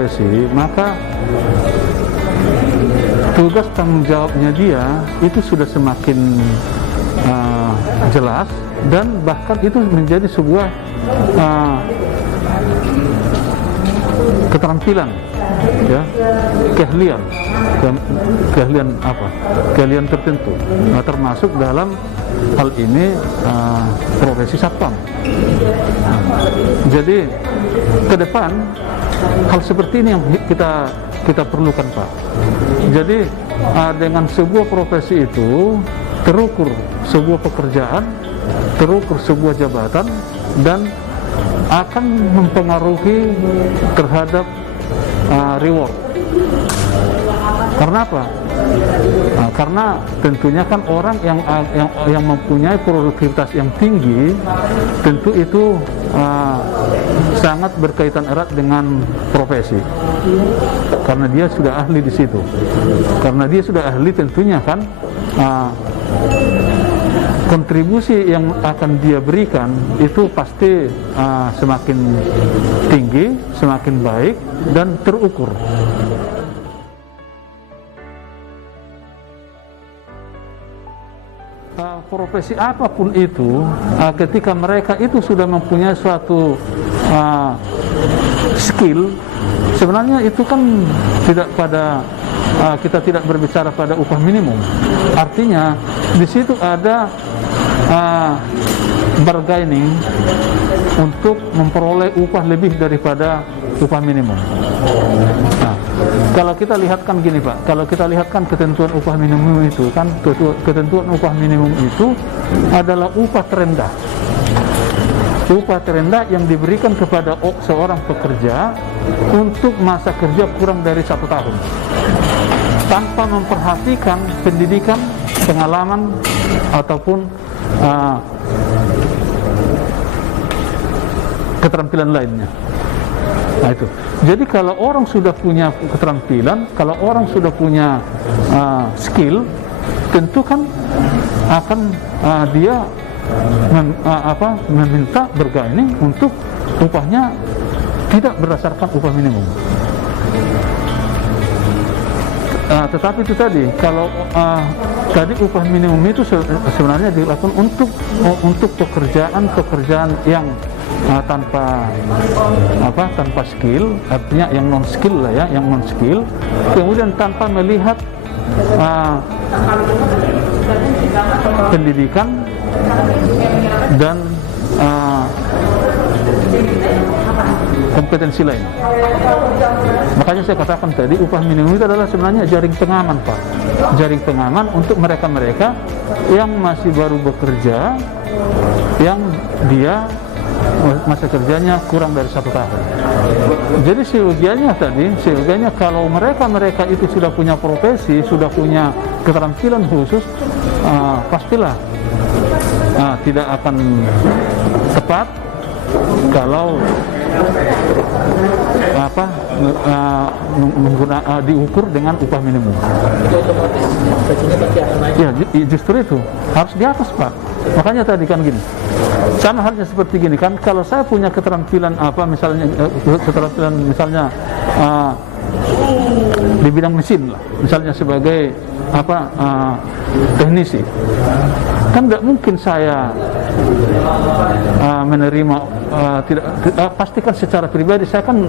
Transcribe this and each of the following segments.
profesi, maka tugas tanggung jawabnya dia itu sudah semakin jelas, dan bahkan itu menjadi sebuah keterampilan, ya, keahlian tertentu. Nah, termasuk dalam hal ini profesi satpam. Jadi ke depan hal seperti ini yang kita perlukan, Pak. Jadi dengan sebuah profesi itu terukur sebuah pekerjaan, terukur sebuah jabatan, dan akan mempengaruhi terhadap reward. Karena apa? Karena tentunya kan orang yang mempunyai produktivitas yang tinggi, tentu itu sangat berkaitan erat dengan profesi. Karena dia sudah ahli di situ. Karena dia sudah ahli, tentunya kan kontribusi yang akan dia berikan itu pasti semakin tinggi, semakin baik, dan terukur. Profesi apapun itu, ketika mereka itu sudah mempunyai suatu skill, sebenarnya itu kan tidak pada kita tidak berbicara pada upah minimum. Artinya di situ ada bargaining untuk memperoleh upah lebih daripada upah minimum. Nah, kalau kita lihat kan gini, Pak, kalau kita lihat kan ketentuan upah minimum itu kan, ketentuan upah minimum itu adalah upah terendah. Upah terendah yang diberikan kepada seorang pekerja untuk masa kerja kurang dari 1 tahun, tanpa memperhatikan pendidikan, pengalaman, ataupun keterampilan lainnya. Nah itu. Jadi kalau orang sudah punya keterampilan, kalau orang sudah punya skill, tentu kan akan dia meminta bargaining untuk upahnya tidak berdasarkan upah minimum. Tetapi itu tadi, kalau tadi upah minimum itu sebenarnya dilakukan untuk pekerjaan yang tanpa skill, artinya yang non skill lah ya, yang non skill, kemudian tanpa melihat pendidikan dan kompetensi lain. Makanya saya katakan tadi, upah minimum itu adalah sebenarnya jaring pengaman, Pak. Jaring pengaman untuk mereka-mereka yang masih baru bekerja, yang dia masa kerjanya kurang dari 1 tahun. Jadi seyogianya kalau mereka itu sudah punya profesi, sudah punya keterampilan khusus, pastilah tidak akan tepat kalau diukur dengan upah minimum. Ya, justru itu harus di atas, Pak. Makanya tadi kan gini, sama halnya seperti gini kan, kalau saya punya keterampilan misalnya di bidang mesin lah, misalnya sebagai teknisi, kan tidak mungkin saya menerima pastikan secara pribadi saya kan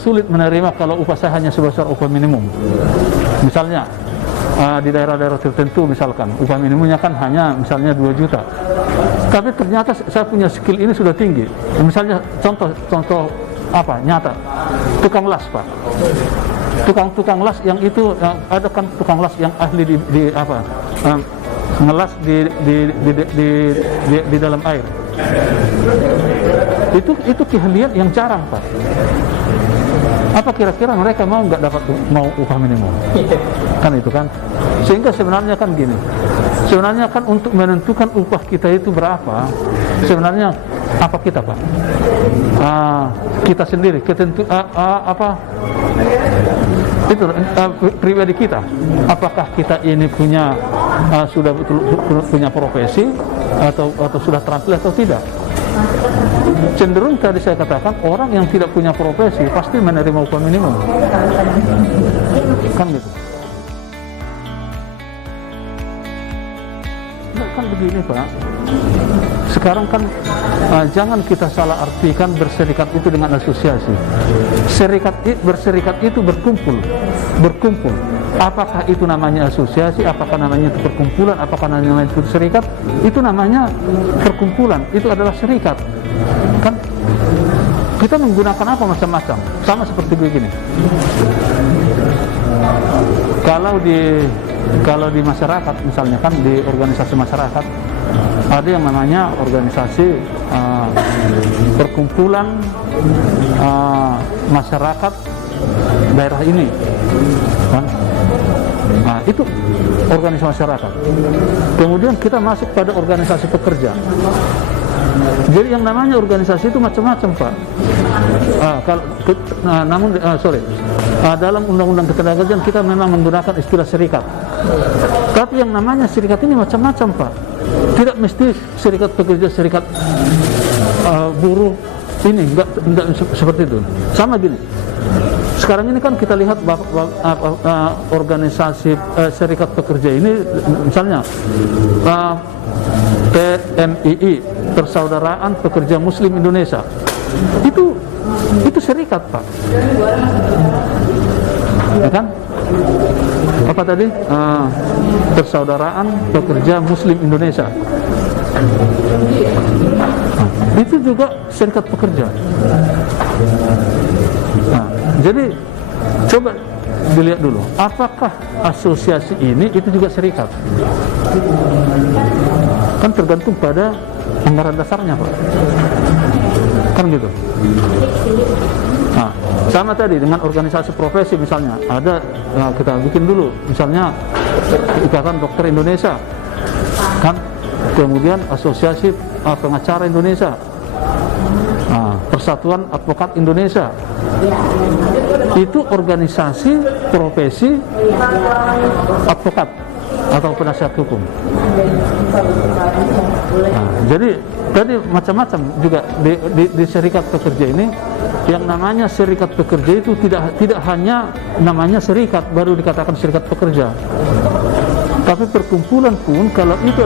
sulit menerima kalau upah saya hanya sebesar upah minimum. Misalnya di daerah-daerah tertentu, misalkan upah minimumnya kan hanya misalnya 2 juta, tapi ternyata saya punya skill ini sudah tinggi. Misalnya contoh nyata, tukang las, Pak. Tukang las yang itu ada kan tukang las yang ahli di ngelas di dalam air. Itu keahlian yang jarang, Pak. Apa kira-kira mereka mau upah minimum? Kan itu kan. Sehingga sebenarnya kan gini. Sebenarnya kan untuk menentukan upah kita itu berapa, sebenarnya apa kita, Pak? Kita sendiri, itu pribadi kita. Apakah kita ini sudah betul punya profesi atau sudah terampil atau tidak? cenderung tadi saya katakan orang yang tidak punya profesi pasti menerima upah minimum, kan gitu. Nah, kan begini Pak, sekarang kan jangan kita salah artikan berserikat itu dengan asosiasi. Berserikat itu berkumpul. Apakah itu namanya asosiasi, apakah namanya itu perkumpulan, apakah namanya itu serikat, itu namanya perkumpulan, itu adalah serikat. Kan kita menggunakan apa macam-macam, sama seperti begini. Kalau di masyarakat misalnya, kan di organisasi masyarakat ada yang namanya organisasi perkumpulan masyarakat daerah ini, kan? Nah, itu organisasi masyarakat. Kemudian kita masuk pada organisasi pekerja. Jadi yang namanya organisasi itu macam-macam Pak. Dalam Undang-Undang Ketenagakerjaan kita memang menggunakan istilah serikat. Tapi yang namanya serikat ini macam-macam Pak. Tidak mesti serikat pekerja, serikat buruh ini enggak seperti itu. Sama gini. Sekarang ini kan kita lihat organisasi serikat pekerja ini, misalnya PMII, Persaudaraan Pekerja Muslim Indonesia, itu serikat Pak, ya kan? Apa tadi? Persaudaraan Pekerja Muslim Indonesia, itu juga serikat pekerja. Nah, jadi coba dilihat dulu, apakah asosiasi ini itu juga serikat? Kan tergantung pada anggaran dasarnya Pak, kan gitu. Nah, sama tadi dengan organisasi profesi misalnya, ada kita bikin dulu misalnya Ikatan Dokter Indonesia, kan, kemudian Asosiasi Pengacara Indonesia, Persatuan Advokat Indonesia, itu organisasi profesi advokat atau penasihat hukum. Nah, jadi tadi macam-macam juga di serikat pekerja ini. Yang namanya serikat pekerja itu tidak hanya namanya serikat baru dikatakan serikat pekerja, tapi perkumpulan pun kalau itu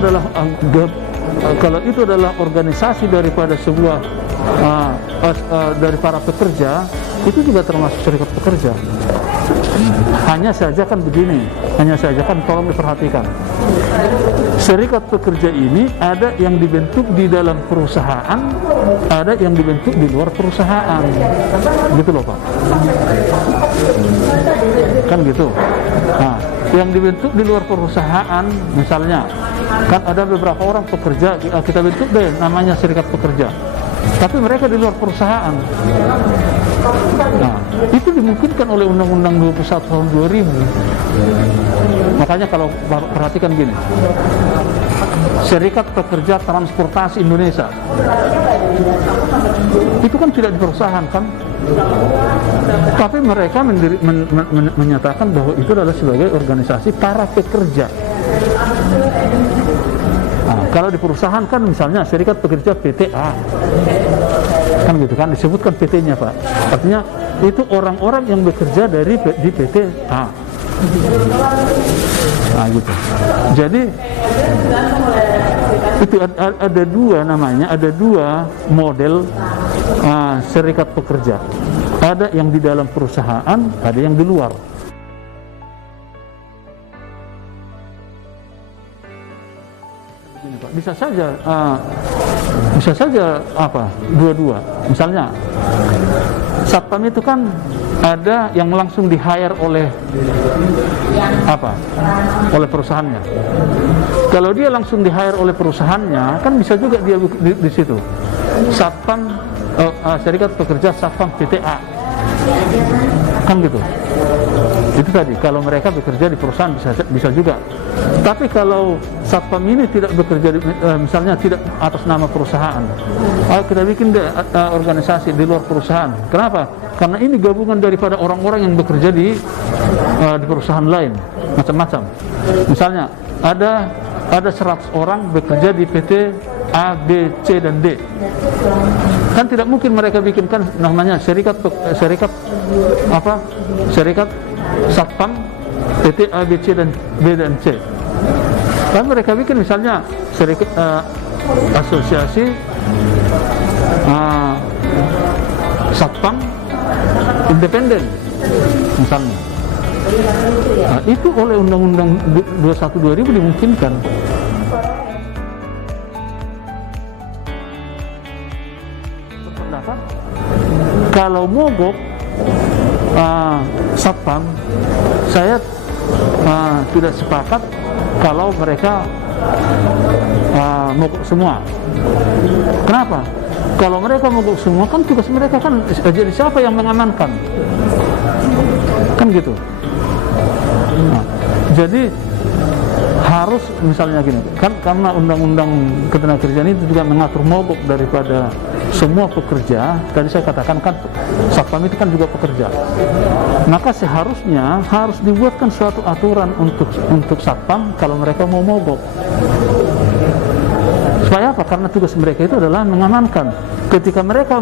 adalah organisasi daripada sebuah dari para pekerja, itu juga termasuk serikat pekerja. Hanya saja kan begini, tolong diperhatikan. Serikat pekerja ini ada yang dibentuk di dalam perusahaan, ada yang dibentuk di luar perusahaan. Gitu loh Pak. Kan gitu. Nah, yang dibentuk di luar perusahaan misalnya, kan ada beberapa orang pekerja, kita bentuk deh namanya serikat pekerja, tapi mereka di luar perusahaan. Nah, itu dimungkinkan oleh Undang-Undang 21 tahun 2000. Makanya kalau perhatikan gini, Serikat Pekerja Transportasi Indonesia, itu kan tidak di perusahaan kan, tapi mereka menyatakan bahwa itu adalah sebagai organisasi para pekerja. Nah, kalau di perusahaan kan misalnya Serikat Pekerja PTA, kan gitu kan, disebutkan PT-nya Pak. Artinya itu orang-orang yang bekerja di PT A. Nah gitu. Jadi itu ada dua model serikat pekerja. Ada yang di dalam perusahaan, ada yang di luar. Bisa saja dua-dua. Misalnya satpam itu kan ada yang langsung di-hire oleh perusahaannya. Kalau dia langsung di-hire oleh perusahaannya, kan bisa juga dia di situ. Satpam serikat pekerja satpam PTA. Kan gitu. Itu tadi, kalau mereka bekerja di perusahaan bisa juga. Tapi kalau satpam ini tidak bekerja misalnya tidak atas nama perusahaan, kita bikin organisasi di luar perusahaan. Kenapa? Karena ini gabungan daripada orang-orang yang bekerja di perusahaan lain, macam-macam. Misalnya ada 100 orang bekerja di PT A, B, C dan D. Kan tidak mungkin mereka bikinkan namanya serikat Satpam PT A, B, C dan B dan C. Kan mereka bikin misalnya serikat asosiasi Satpam independen misalnya. Nah, itu oleh Undang-Undang 21 2000 dimungkinkan. Berpendapat kalau mogok Satpam, saya tidak sepakat kalau mereka mogok semua. Kenapa? Kalau mereka mogok semua, kan tugas mereka kan jadi siapa yang mengamankan? Kan gitu. Nah, jadi harus misalnya gini, kan karena Undang-Undang Ketenagakerjaan itu juga mengatur mogok daripada semua pekerja. Tadi saya katakan kan Satpam itu kan juga pekerja. Maka seharusnya harus dibuatkan suatu aturan untuk Satpam kalau mereka mau mogok. Supaya apa? Karena tugas mereka itu adalah mengamankan. Ketika mereka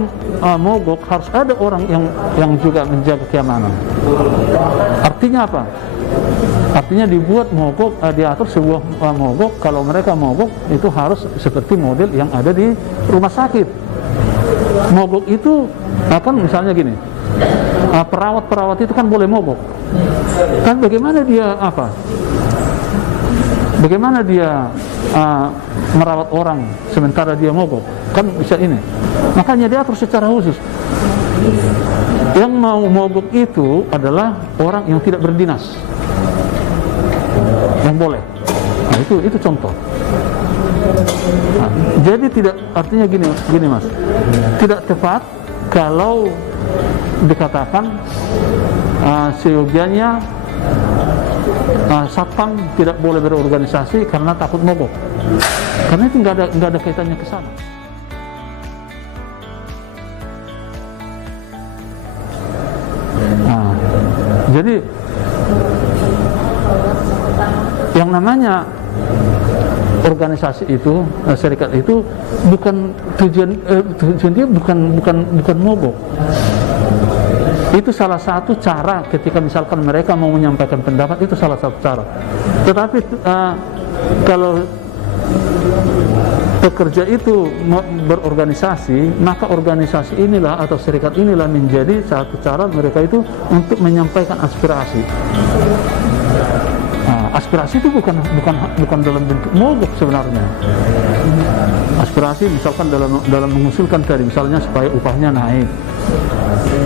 mogok, harus ada orang yang juga menjaga keamanan. Artinya apa? Artinya dibuat mogok, diatur sebuah mogok. Kalau mereka mogok itu harus seperti model yang ada di rumah sakit. Mogok itu kan misalnya gini, perawat-perawat itu kan boleh mogok. Kan bagaimana dia apa? Bagaimana dia merawat orang sementara dia mogok? Kan bisa ini. Makanya diatur secara khusus. Yang mau mogok itu adalah orang yang tidak berdinas, yang boleh. Nah, itu contoh. Nah, jadi tidak, artinya gini Mas, tidak tepat kalau dikatakan seyogianya Satpam tidak boleh berorganisasi karena takut mogok, karena itu nggak ada kaitannya ke sana. Nah, jadi yang namanya organisasi itu, serikat itu bukan tujuan dia bukan mogok. Itu salah satu cara ketika misalkan mereka mau menyampaikan pendapat, itu salah satu cara. Tetapi kalau pekerja itu berorganisasi, maka organisasi inilah atau serikat inilah menjadi satu cara mereka itu untuk menyampaikan aspirasi. Nah, aspirasi itu bukan dalam bentuk mogok sebenarnya. Aspirasi misalkan dalam mengusulkan tadi misalnya supaya upahnya naik.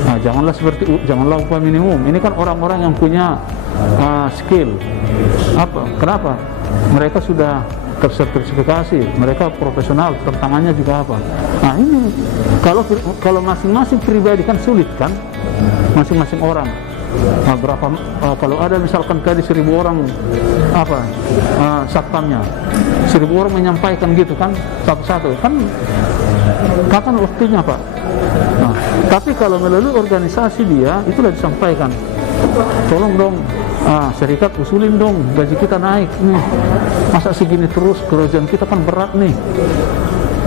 Nah, janganlah upah minimum. Ini kan orang-orang yang punya skill. Kenapa? Mereka sudah tersertifikasi, mereka profesional, tantangannya juga apa. Nah, ini kalau masing-masing pribadi kan sulit kan, masing-masing orang. Nah, kalau ada misalkan tadi 1000 orang satpamnya, 1000 orang menyampaikan gitu kan satu-satu, kan kapan waktunya Pak? Nah, tapi kalau melalui organisasi dia itulah disampaikan, tolong dong serikat usulin dong gaji kita naik nih, masa segini terus kerjaan kita kan berat nih.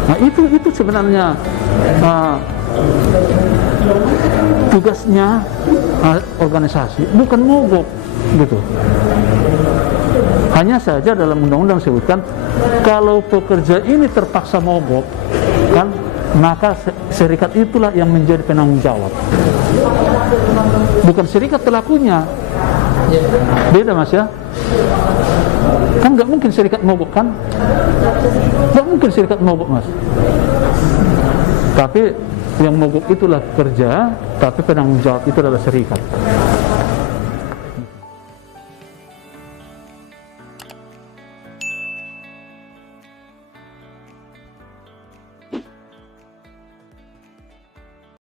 Nah, itu sebenarnya tugasnya organisasi, bukan mogok gitu. Hanya saja dalam undang-undang sebutkan kalau pekerja ini terpaksa mogok, kan maka serikat itulah yang menjadi penanggung jawab, bukan serikat pelakunya. Beda Mas ya. Kan nggak mungkin serikat mogok kan? Nggak mungkin serikat mogok Mas. Tapi yang mogok itulah pekerja, tapi penanggung jawab itu adalah serikat.